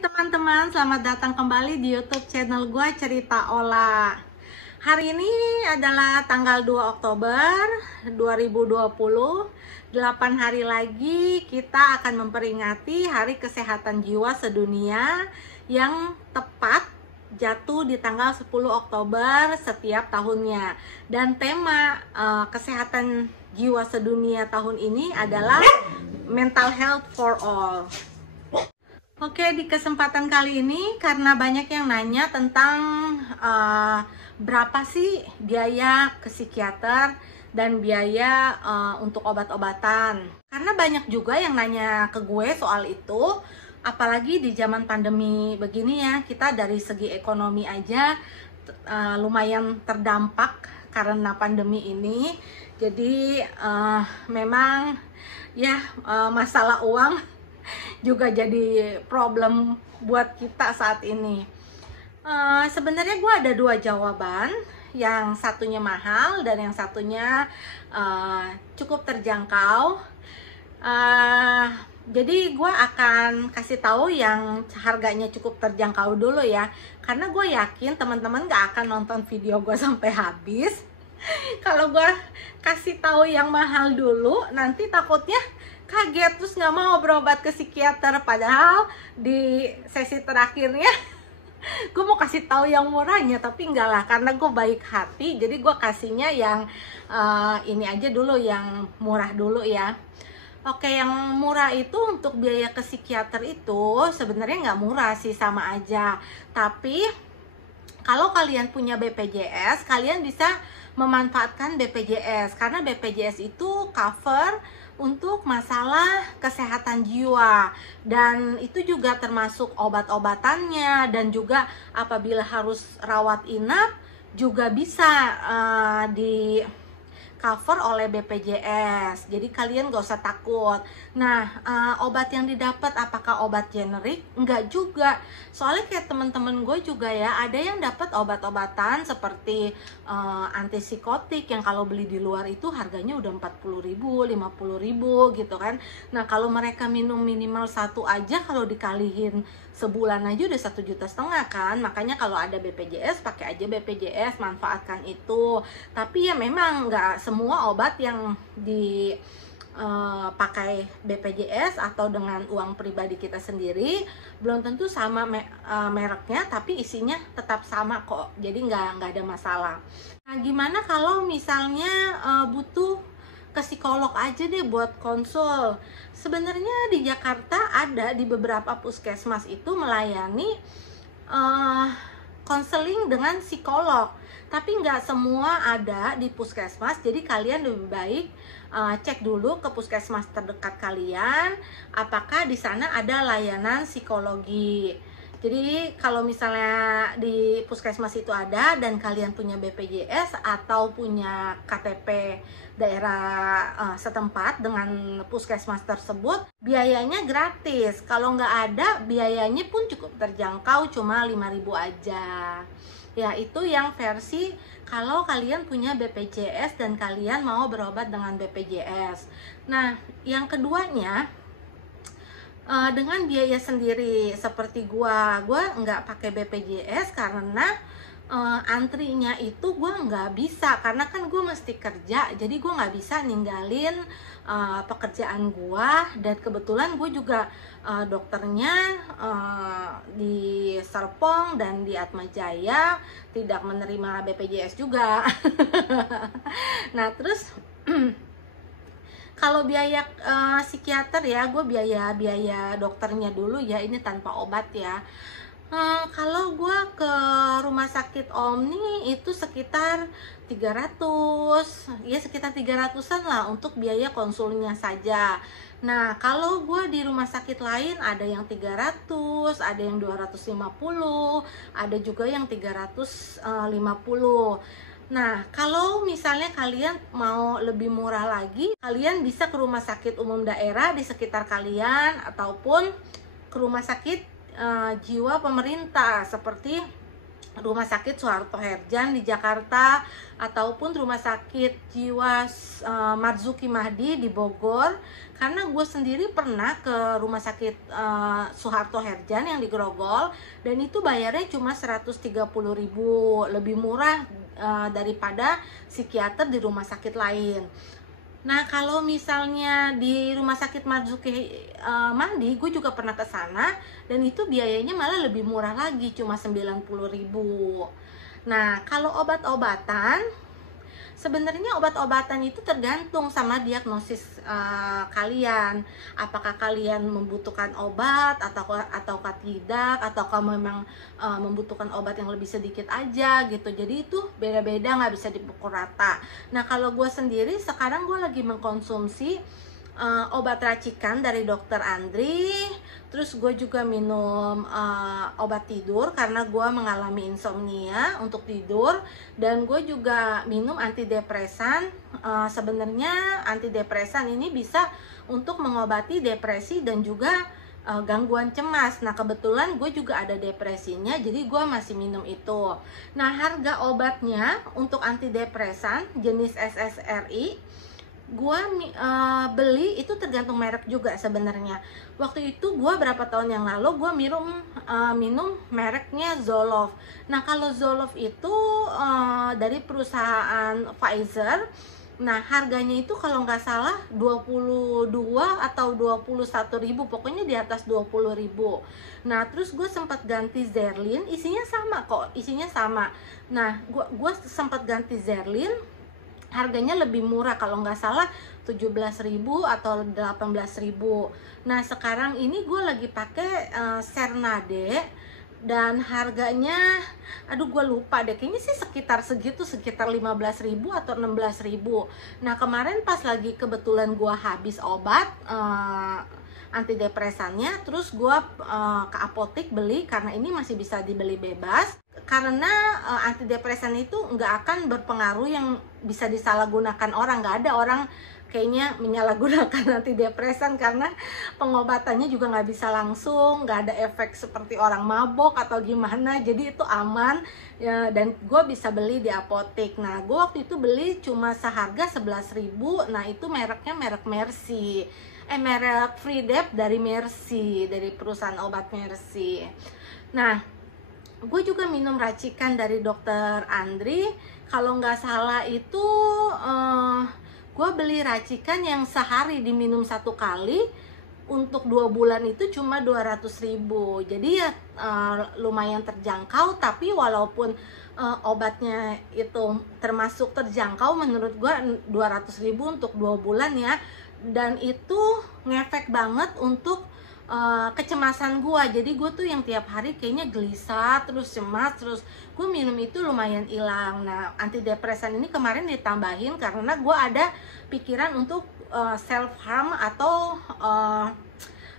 Teman-teman, selamat datang kembali di YouTube channel gue Cerita Ola. Hari ini adalah tanggal 2 Oktober 2020. 8 hari lagi kita akan memperingati Hari Kesehatan Jiwa Sedunia yang tepat jatuh di tanggal 10 Oktober setiap tahunnya. Dan tema kesehatan jiwa sedunia tahun ini adalah Mental Health for All. Oke, di kesempatan kali ini karena banyak yang nanya tentang berapa sih biaya ke psikiater dan biaya untuk obat-obatan. Karena banyak juga yang nanya ke gue soal itu, apalagi di zaman pandemi begini ya, kita dari segi ekonomi aja lumayan terdampak karena pandemi ini. Jadi memang ya masalah uang juga jadi problem buat kita saat ini. Sebenarnya gue ada dua jawaban, yang satunya mahal dan yang satunya cukup terjangkau. Jadi gue akan kasih tahu yang harganya cukup terjangkau dulu ya, karena gue yakin teman-teman gak akan nonton video gue sampai habis. Kalau gue kasih tahu yang mahal dulu, nanti takutnya kaget terus nggak mau berobat ke psikiater, padahal di sesi terakhirnya gue mau kasih tahu yang murahnya, tapi enggak lah, karena gue baik hati, jadi gue kasihnya yang ini aja dulu, yang murah dulu ya. Oke, yang murah itu untuk biaya ke psikiater itu sebenarnya nggak murah sih, sama aja. Tapi kalau kalian punya BPJS, kalian bisa memanfaatkan BPJS, karena BPJS itu cover untuk masalah kesehatan jiwa, dan itu juga termasuk obat-obatannya, dan juga apabila harus rawat inap juga bisa di cover oleh BPJS. Jadi kalian gak usah takut. Nah, obat yang didapat apakah obat generik? Enggak juga. Soalnya kayak teman-teman gue juga ya, ada yang dapat obat-obatan seperti antipsikotik yang kalau beli di luar itu harganya udah 40.000, 50.000 gitu kan. Nah, kalau mereka minum minimal satu aja, kalau dikalihin sebulan aja udah 1,5 juta kan. Makanya kalau ada BPJS, pakai aja BPJS, manfaatkan itu. Tapi ya memang nggak semua obat yang dipakai BPJS atau dengan uang pribadi kita sendiri belum tentu sama mereknya, tapi isinya tetap sama kok. Jadi nggak ada masalah. Nah, gimana kalau misalnya butuh ke psikolog aja deh buat konsul? Sebenarnya di Jakarta ada, di beberapa puskesmas itu melayani konseling dengan psikolog, tapi nggak semua ada di puskesmas. Jadi kalian lebih baik cek dulu ke puskesmas terdekat kalian, apakah di sana ada layanan psikologi. Jadi kalau misalnya di puskesmas itu ada dan kalian punya BPJS atau punya KTP daerah setempat dengan puskesmas tersebut, biayanya gratis. Kalau nggak ada, biayanya pun cukup terjangkau, cuma 5.000 aja. Ya, itu yang versi kalau kalian punya BPJS dan kalian mau berobat dengan BPJS. Nah, yang keduanya, dengan biaya sendiri. Seperti gua nggak pakai BPJS karena antrinya itu gua nggak bisa, karena kan gua mesti kerja, jadi gua nggak bisa ninggalin pekerjaan gua. Dan kebetulan gue juga dokternya di Serpong dan di Atma Jaya tidak menerima BPJS juga. Nah, terus kalau biaya psikiater ya, gue biaya dokternya dulu ya, ini tanpa obat ya. Kalau gue ke rumah sakit Omni itu sekitar 300, ya sekitar 300-an lah untuk biaya konsulnya saja. Nah, kalau gue di rumah sakit lain ada yang 300, ada yang 250, ada juga yang 350. Nah, kalau misalnya kalian mau lebih murah lagi, kalian bisa ke rumah sakit umum daerah di sekitar kalian, ataupun ke rumah sakit jiwa pemerintah seperti Rumah Sakit Soeharto Herjan di Jakarta, ataupun Rumah Sakit Jiwa Marzuki Mahdi di Bogor. Karena gue sendiri pernah ke Rumah Sakit Soeharto Herjan yang di Grogol, dan itu bayarnya cuma 130.000, lebih murah daripada psikiater di rumah sakit lain. Nah, kalau misalnya di Rumah Sakit Marzuki Mahdi, gue juga pernah ke sana, dan itu biayanya malah lebih murah lagi, cuma 90.000. Nah, kalau obat-obatan, sebenarnya obat-obatan itu tergantung sama diagnosis kalian. Apakah kalian membutuhkan obat ataukah tidak, ataukah memang membutuhkan obat yang lebih sedikit aja gitu. Jadi itu beda-beda, nggak bisa dipukul rata. Nah, kalau gue sendiri sekarang gue lagi mengkonsumsi obat racikan dari Dokter Andri. Terus gue juga minum obat tidur karena gue mengalami insomnia untuk tidur. Dan gue juga minum antidepresan. Sebenarnya antidepresan ini bisa untuk mengobati depresi dan juga gangguan cemas. Nah, kebetulan gue juga ada depresinya, jadi gue masih minum itu. Nah, harga obatnya untuk antidepresan jenis SSRI, gue beli itu tergantung merek juga sebenarnya. Waktu itu gue berapa tahun yang lalu gue minum mereknya Zoloft. Nah, kalau Zoloft itu dari perusahaan Pfizer. Nah, harganya itu kalau nggak salah 22 atau 21.000, pokoknya di atas 20.000. Nah, terus gue sempat ganti Zerlin, isinya sama kok, isinya sama. Nah, gue sempat ganti Zerlin, harganya lebih murah, kalau nggak salah 17.000 atau 18.000. Nah, sekarang ini gue lagi pakai Sernade, dan harganya aduh gue lupa deh, kayaknya sih sekitar segitu, sekitar 15.000 atau 16.000. Nah, kemarin pas lagi kebetulan gue habis obat antidepresannya, terus gue ke apotek beli, karena ini masih bisa dibeli bebas. Karena antidepresan itu nggak akan berpengaruh yang bisa disalahgunakan orang. Nggak ada orang kayaknya menyalahgunakan antidepresan, karena pengobatannya juga nggak bisa langsung, nggak ada efek seperti orang mabok atau gimana, jadi itu aman ya. Dan gue bisa beli di apotek. Nah, gue waktu itu beli cuma seharga 11.000. Nah, itu mereknya merek Mercy, merek Fridep dari Mercy, dari perusahaan obat Mercy. Nah, gue juga minum racikan dari Dokter Andri. Kalau nggak salah itu gue beli racikan yang sehari diminum 1 kali, untuk 2 bulan itu cuma 200.000. Jadi ya lumayan terjangkau. Tapi walaupun obatnya itu termasuk terjangkau, menurut gue 200.000 untuk 2 bulan ya. Dan itu ngefek banget untuk kecemasan gue. Jadi gue tuh yang tiap hari kayaknya gelisah, terus cemas, terus gue minum itu lumayan hilang. Nah, antidepresan ini kemarin ditambahin karena gue ada pikiran untuk self harm atau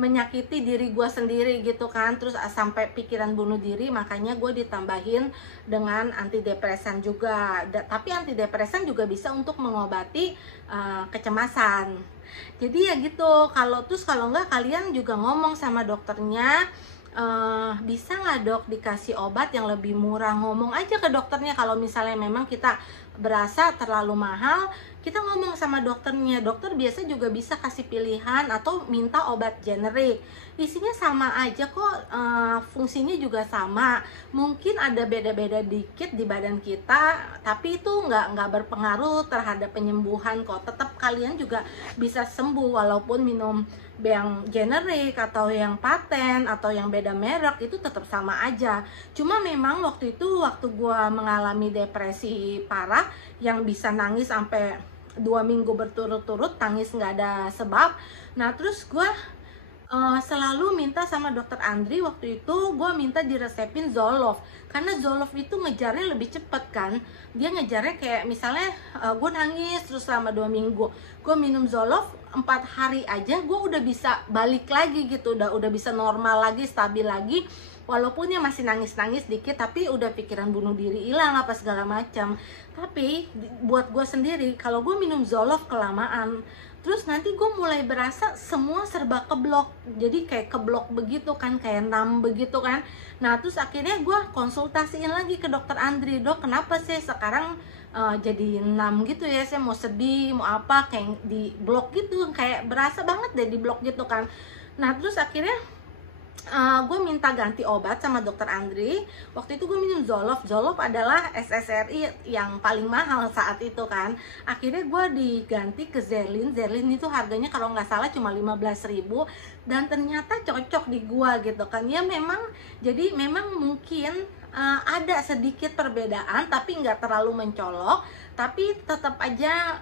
menyakiti diri gue sendiri gitu kan, terus sampai pikiran bunuh diri. Makanya gue ditambahin dengan antidepresan juga. Tapi antidepresan juga bisa untuk mengobati kecemasan. Jadi ya gitu. Kalau nggak, kalian juga ngomong sama dokternya, bisa nggak dok dikasih obat yang lebih murah. Ngomong aja ke dokternya. Kalau misalnya memang kita berasa terlalu mahal, kita ngomong sama dokternya. Dokter biasa juga bisa kasih pilihan atau minta obat generik, isinya sama aja kok, fungsinya juga sama. Mungkin ada beda-beda dikit di badan kita, tapi itu nggak berpengaruh terhadap penyembuhan kok. Tetap kalian juga bisa sembuh walaupun minum yang generik atau yang paten atau yang beda merek, itu tetap sama aja. Cuma memang waktu itu, waktu gua mengalami depresi parah yang bisa nangis sampai 2 minggu berturut-turut, tangis nggak ada sebab. Nah, terus gue selalu minta sama Dokter Andri, waktu itu gue minta diresepin Zoloft, karena Zoloft itu ngejarnya lebih cepet kan. Dia ngejarnya kayak misalnya gue nangis terus selama 2 minggu, gue minum Zoloft 4 hari aja gue udah bisa balik lagi gitu, udah bisa normal lagi, stabil lagi. Walaupun ya masih nangis-nangis dikit, tapi udah pikiran bunuh diri hilang apa segala macam. Tapi buat gue sendiri, kalau gue minum Zoloft kelamaan, Terus nanti gue mulai berasa semua serba keblok, jadi kayak keblok begitu kan, kayak numb begitu kan. Nah terus akhirnya gue konsultasiin lagi ke dokter Andri, dok kenapa sih sekarang jadi numb gitu ya, saya mau sedih mau apa kayak di blok gitu, kayak berasa banget deh di blok gitu kan. Nah terus akhirnya gue minta ganti obat sama dokter Andri. Waktu itu gue minum Zoloft. Zoloft adalah SSRI yang paling mahal saat itu kan. Akhirnya gue diganti ke Zerlin. Zerlin itu harganya kalau nggak salah cuma 15.000, dan ternyata cocok di gue gitu kan. Ya memang, jadi memang mungkin ada sedikit perbedaan tapi nggak terlalu mencolok, tapi tetap aja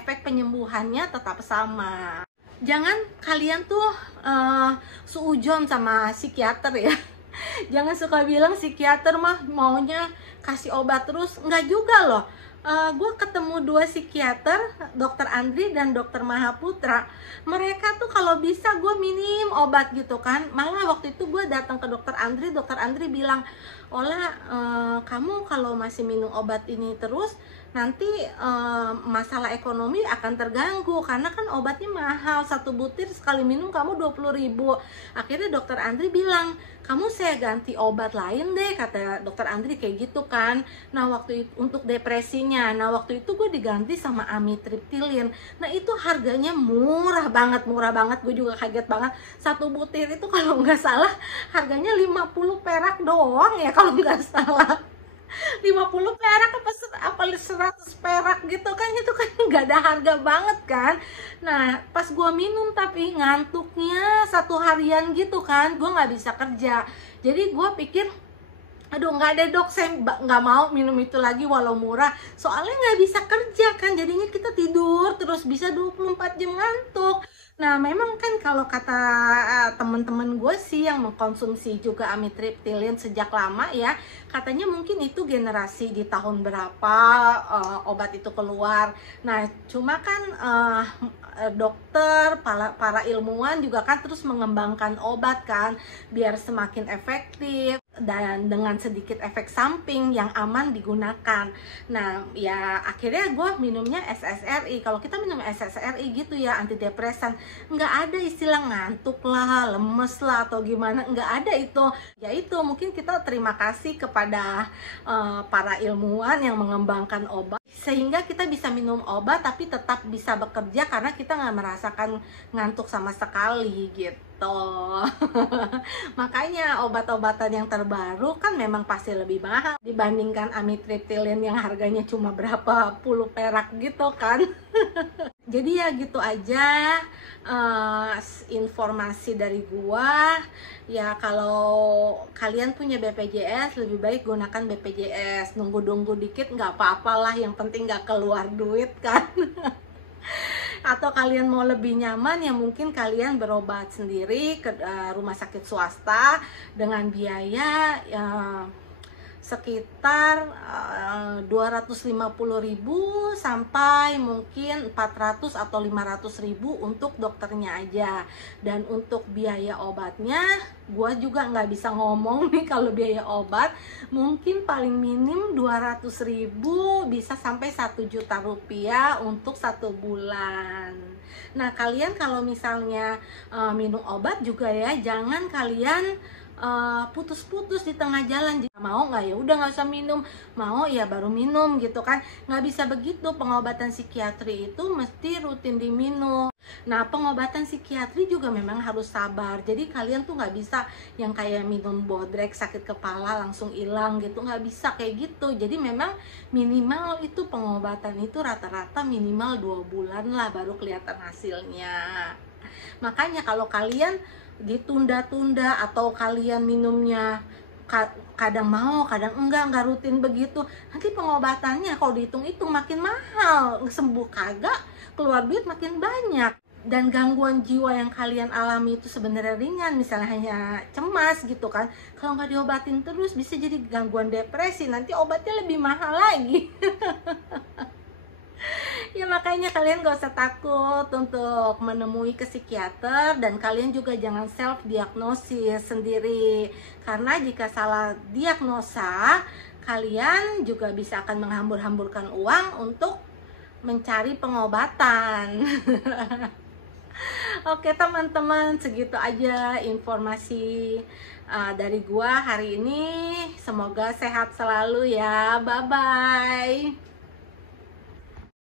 efek penyembuhannya tetap sama. Jangan kalian tuh suujon sama psikiater ya. Jangan suka bilang psikiater mah maunya kasih obat terus. Enggak juga loh. Gue ketemu 2 psikiater, dokter Andri dan dokter Mahaputra. Mereka tuh kalau bisa gue minim obat gitu kan. Malah waktu itu gue datang ke dokter Andri bilang, Ola, kamu kalau masih minum obat ini terus, nanti masalah ekonomi akan terganggu karena kan obatnya mahal, 1 butir sekali minum kamu 20.000. Akhirnya dokter Andri bilang, kamu saya ganti obat lain deh, kata dokter Andri kayak gitu kan. Nah waktu itu untuk depresinya, nah waktu itu gue diganti sama amitriptilin. Nah itu harganya murah banget, gue juga kaget banget. 1 butir itu kalau nggak salah harganya 50 perak doang ya kalau nggak salah. 50 perak apa 100 perak gitu kan, itu kan nggak ada harga banget kan. Nah pas gue minum tapi ngantuknya 1 harian gitu kan, gue nggak bisa kerja. Jadi gue pikir, aduh nggak ada dok, saya nggak mau minum itu lagi walau murah, soalnya nggak bisa kerja kan, jadinya kita tidur terus bisa 24 jam ngantuk. Nah memang kan kalau kata teman-teman gue sih yang mengkonsumsi juga amitriptilin sejak lama ya, katanya mungkin itu generasi di tahun berapa obat itu keluar. Nah cuma kan dokter, para ilmuwan juga kan terus mengembangkan obat kan biar semakin efektif dan dengan sedikit efek samping yang aman digunakan. Nah ya akhirnya gue minumnya SSRI. Kalau kita minum SSRI gitu ya, antidepresan, nggak ada istilah ngantuk lah, lemes lah atau gimana, nggak ada itu. Ya itu mungkin kita terima kasih kepada para ilmuwan yang mengembangkan obat sehingga kita bisa minum obat tapi tetap bisa bekerja karena kita nggak merasakan ngantuk sama sekali gitu. Makanya obat-obatan yang terbaru kan memang pasti lebih mahal dibandingkan amitriptilin yang harganya cuma berapa puluh perak gitu kan. Jadi ya gitu aja informasi dari gua ya. Kalau kalian punya BPJS, lebih baik gunakan BPJS. Nunggu-nunggu dikit nggak apa-apalah, yang penting nggak keluar duit kan. Atau kalian mau lebih nyaman ya mungkin kalian berobat sendiri ke rumah sakit swasta dengan biaya sekitar 250.000 sampai mungkin 400 atau 500.000 untuk dokternya aja. Dan untuk biaya obatnya gue juga nggak bisa ngomong nih. Kalau biaya obat mungkin paling minim 200.000 bisa sampai 1 juta rupiah untuk 1 bulan. Nah kalian kalau misalnya minum obat juga ya, jangan kalian putus-putus di tengah jalan. Mau nggak ya udah nggak usah minum, mau ya baru minum gitu kan. Nggak bisa begitu, pengobatan psikiatri itu mesti rutin diminum. Nah pengobatan psikiatri juga memang harus sabar. Jadi kalian tuh nggak bisa yang kayak minum bodrek sakit kepala langsung hilang gitu, nggak bisa kayak gitu. Jadi memang minimal itu pengobatan itu rata-rata minimal 2 bulan lah baru kelihatan hasilnya. Makanya kalau kalian ditunda-tunda atau kalian minumnya kadang mau kadang enggak rutin begitu, nanti pengobatannya kalau dihitung-hitung makin mahal, sembuh kagak, keluar duit makin banyak. Dan gangguan jiwa yang kalian alami itu sebenarnya ringan, misalnya hanya cemas gitu kan, kalau nggak diobatin terus bisa jadi gangguan depresi, nanti obatnya lebih mahal lagi. Ya makanya kalian gak usah takut untuk menemui ke psikiater, dan kalian juga jangan self diagnosis sendiri, karena jika salah diagnosa kalian juga bisa akan menghambur-hamburkan uang untuk mencari pengobatan. Oke teman-teman, segitu aja informasi dari gua hari ini. Semoga sehat selalu ya. Bye bye.